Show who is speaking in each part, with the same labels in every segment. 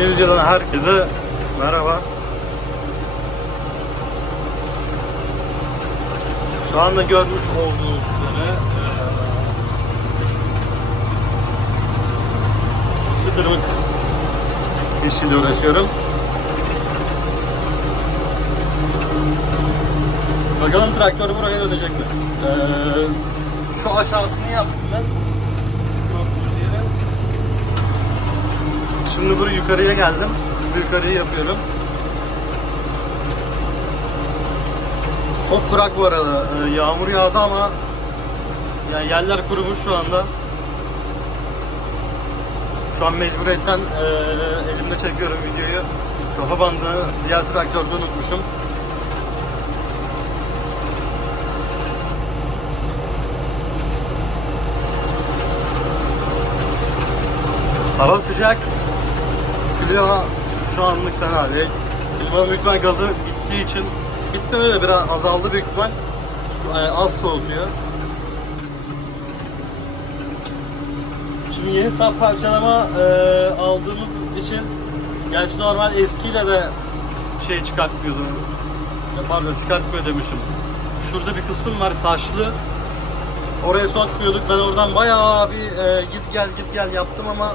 Speaker 1: Yeni videodan herkese merhaba. Şu anda görmüş olduğunuz üzere eee, Sıkıdırlık işiyle uğraşıyorum. Bakalım traktör buraya dönecek mi? Eee, şu aşağısını yaptım ben. Gördüğünüz yere. Şimdi buraya yukarıya geldim. Yukarıyı yapıyorum. Çok kurak bu arada. Ee, Yağmur yağdı ama yani yerler kurumuş şu anda. Şu an mecburiyetten e, elimde çekiyorum videoyu. Kafa bandını diğer traktörde unutmuşum. Hava sıcak. Klima şu anlık fena değil. Klima büyük ihtimal gazı bittiği için bitmedi de biraz azaldı büyük ihtimal. E, Az soğutuyor. Şimdi yeni sap parçalama e, aldığımız için gerçi normal eskiyle de şey çıkartmıyordu. Pardon çıkartmıyor demişim. Şurada bir kısım var taşlı. Oraya sokmuyorduk. Ben oradan bayağı bir e, git gel git gel yaptım ama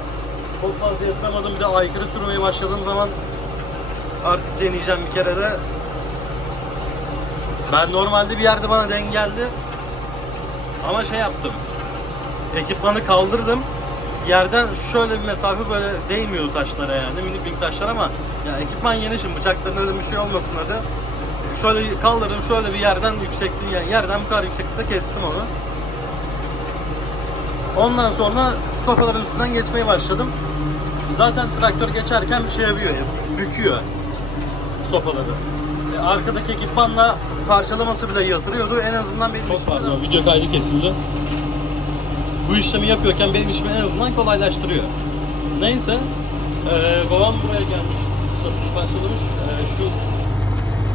Speaker 1: çok fazla yapamadım. Bir de aykırı sürmeye başladığım zaman artık deneyeceğim bir kere de. Ben normalde bir yerde bana denk geldi. Ama şey yaptım. Ekipmanı kaldırdım. Yerden şöyle bir mesafe böyle değmiyordu taşlara yani. Minik minik taşlar ama ya ekipman yeni şimdi bıçakların öyle bir şey olmasın hadi. Şöyle kaldırdım şöyle bir yerden yüksekliği yani yerden bu kadar yükseklikte kestim onu. Ondan sonra sopaların üstünden geçmeye başladım. Zaten traktör geçerken şey yapıyor, büküyor sopaları. E, arkadaki ekipmanla parçalaması bile yatırıyordu. En azından benim
Speaker 2: Çok pardon, video kaydı kesildi.
Speaker 1: bu işlemi yapıyorken benim işimi en azından kolaylaştırıyor. Neyse, eee, babam buraya gelmiş, satış başlamış. Eee, şu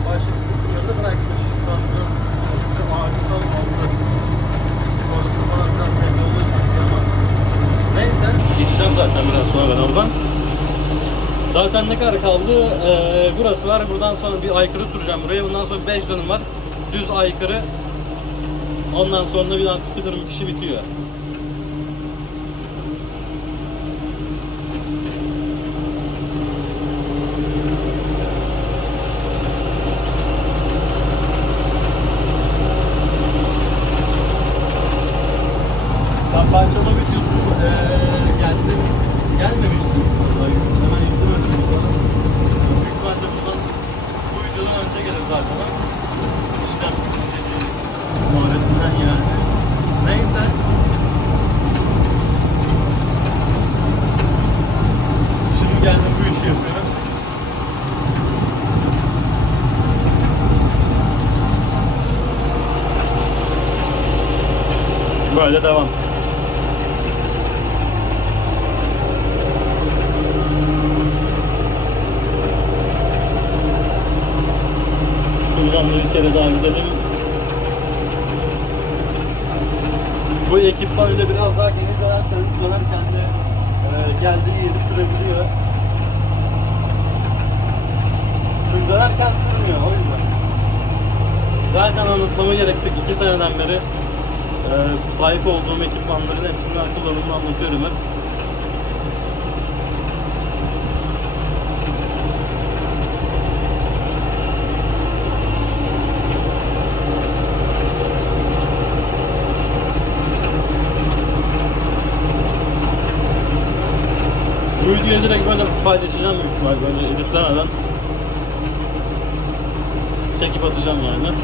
Speaker 1: başlık kısımları da bırakmış. Traktör, şu ağacından aldı. Orası bana biraz belli oluyor sanki ama. Neyse, geçeceğim zaten biraz sonra ben oradan. Zaten ne kadar kaldı? Eee, burası var. Buradan sonra bir aykırı süreceğim buraya. Bundan sonra 5 dönüm var. Düz aykırı. Ondan sonra bir antiskidırım işi bitiyor. Sen parçalama videosu eee geldi. Gelmemişti. Hemen yüklüyorum. Büyük ihtimalle bundan bu videodan önce gelir zaten. ama İşlem muharetinden yani. Neyse. Şimdi geldim bu işi yapıyorum. Böyle devam. Şuradan da bir kere daha gidelim. Bu ekipmanla biraz daha geniş dönerseniz dönerken de e, geldiği yeri sürebiliyor. Çünkü dönerken sürmüyor o yüzden. Zaten anlatmama gerek yok. İki seneden beri e, sahip olduğum ekipmanların hepsinden kullanımını anlatıyorum hep. Bu videoyu direkt böyle paylaşacağım büyük ihtimal böyle editlemeden. Çekip atacağım yani.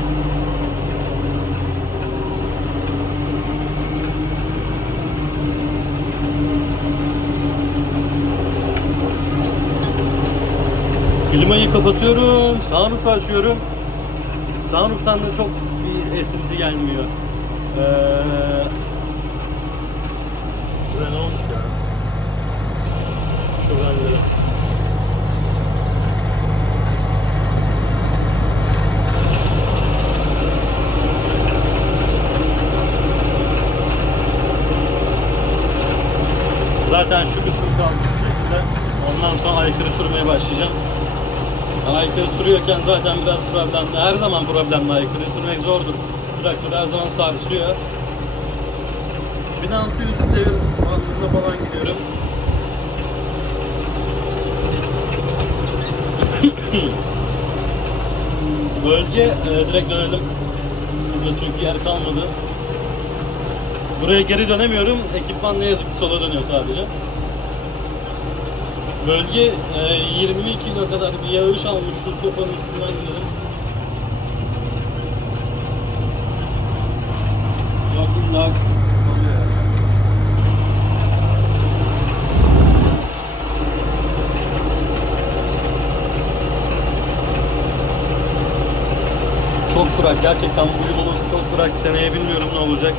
Speaker 1: Klimayı kapatıyorum, sunroof'u açıyorum. Sunroof'tan da çok bir esinti gelmiyor. Ee, buraya ne olmuş ya? Şuradan gidelim. Zaten şu kısım kalmış şu şekilde. Ondan sonra aykırı sürmeye başlayacağım. Sürüyorken zaten biraz problemli. Her zaman problemli aykırı sürmek zordur. Traktör her zaman sarsıyor. 1600 devir bandında falan gidiyorum. Bölge e, direkt dönelim. Burada çünkü yer kalmadı. Buraya geri dönemiyorum. Ekipman ne yazık ki sola dönüyor sadece. Bölge e, 22 kilo kadar bir yağış almış şu sopanın üstünden gidelim. Yok illa oluyor ya. Çok kurak gerçekten bu yıl olası çok kurak seneye bilmiyorum ne olacak.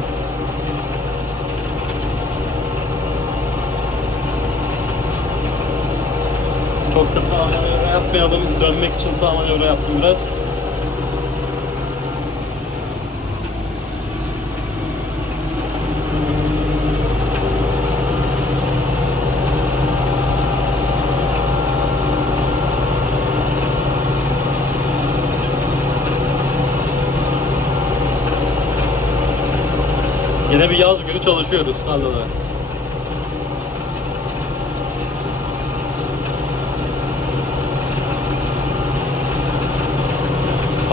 Speaker 1: Çok da sağ manevra yapmayalım. Dönmek için sağ manevra yaptım biraz. Yine bir yaz günü çalışıyoruz tarlada.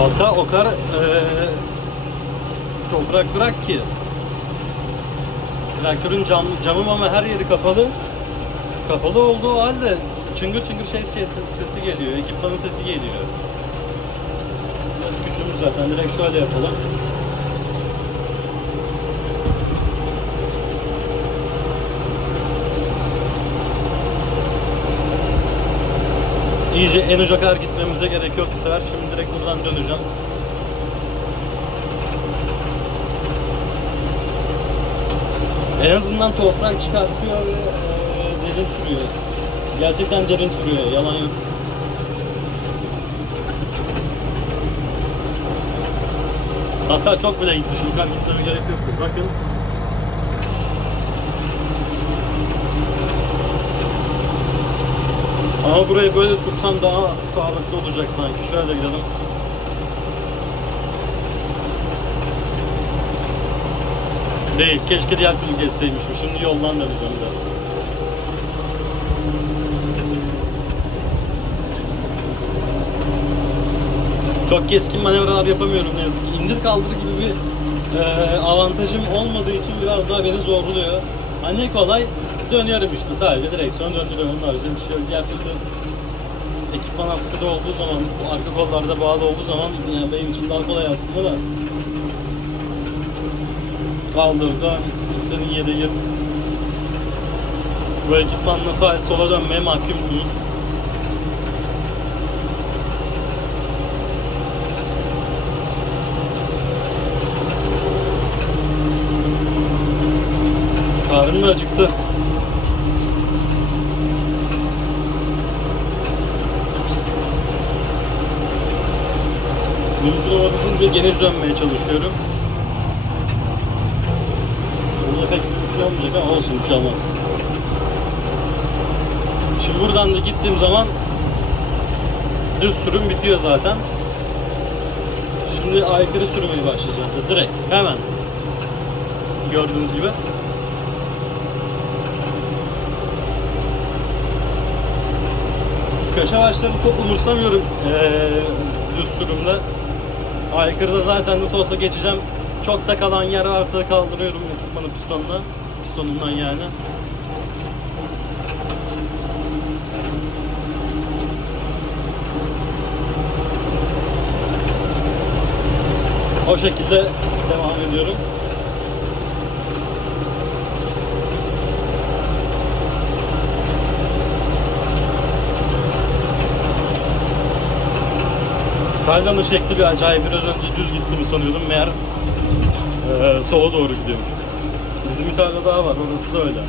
Speaker 1: Hatta o kadar eee toprak bırak ki traktörün cam, camı ama her yeri kapalı. Kapalı olduğu halde çıngır çıngır şey, şey sesi geliyor, ekipmanın sesi geliyor. Biraz küçülmüş zaten, direkt şöyle yapalım. İyice en uca kadar gitmemize gerek yok bu sefer. Şimdi direkt buradan döneceğim. En azından toprak çıkartıyor ve e, derin sürüyor. Gerçekten derin sürüyor, yalan yok. Hatta çok bile gitti. Şu kadar gitmeme gerek yok. Bakın. Ama burayı böyle sürsem daha sağlıklı olacak sanki. Şöyle gidelim. Değil. Keşke diğer türlü geçseymişim. Şimdi yoldan döneceğim biraz. Çok keskin manevralar yapamıyorum ne yazık ki. İndir kaldır gibi bir e, avantajım olmadığı için biraz daha beni zorluyor. Hani kolay dönüyorum işte sadece direksiyon döndürüyorum. Onun haricinde bir şey yok. Diğer türlü ekipman askıda olduğu zaman, bu arka kollarda bağlı olduğu zaman yani benim için daha kolay aslında da. Kaldır, dön, senin yere gir. Bu ekipmanla sağa sola dönmeye mahkumsunuz. Olabildiğince geniş dönmeye çalışıyorum. Burada pek bir şey olmayacak ama olsun bir. Şimdi buradan da gittiğim zaman düz sürüm bitiyor zaten. Şimdi aykırı sürmeye başlayacağız. Direkt hemen. Gördüğünüz gibi. Köşe başlarını çok umursamıyorum ee, düz sürümde. Aykırıda zaten nasıl olsa geçeceğim. Çok da kalan yer varsa kaldırıyorum ekipmanı pistonla. Pistonundan yani. O şekilde devam ediyorum. Tayland'ın şekli bir acayip. Biraz önce düz gittiğimi sanıyordum. Meğer eee sola doğru gidiyormuş. Bizim bir tane daha var. Orası da öyle.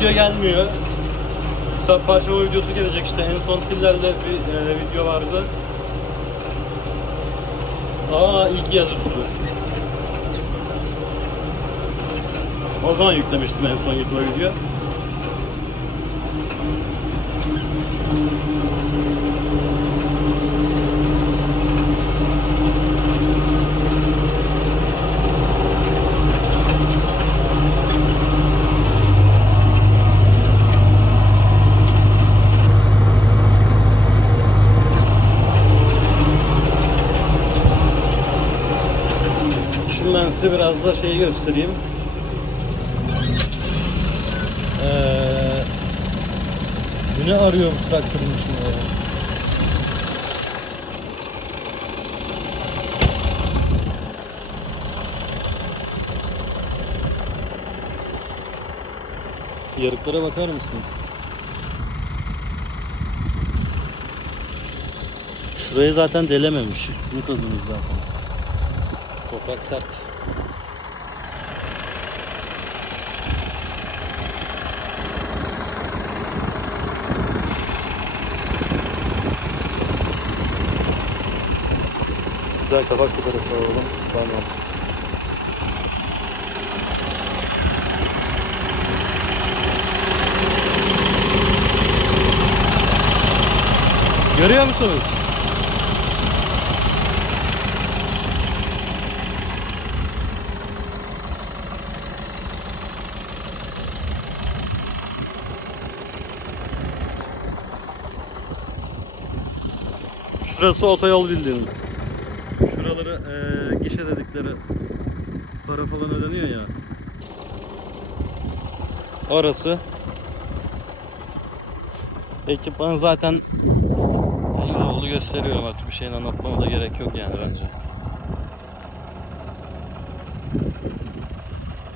Speaker 1: Video gelmiyor. Kısa parçalama videosu gelecek işte. En son fillerle bir e, video vardı. Aa ilk yazısı. O zaman yüklemiştim en son YouTube video. Şimdi ben size biraz da şeyi göstereyim. Ee, ne arıyor bu traktörün içinde ya? Yarıklara bakar mısınız? Şurayı zaten delememiş. Üstünü kazımış zaten. Toprak sert. Güzel kabak fotoğrafı alalım. Tamam. Görüyor musunuz? Şurası otoyol bildiğiniz. Şuraları eee gişe dedikleri para falan ödeniyor ya. Orası. Ekipman zaten yolu gösteriyorum artık bir şeyin anlatmama da gerek yok yani bence.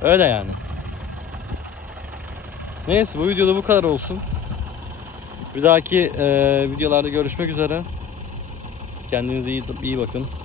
Speaker 1: Öyle yani. Neyse bu videoda bu kadar olsun. Bir dahaki eee, videolarda görüşmek üzere. Kendinize iyi, iyi bakın.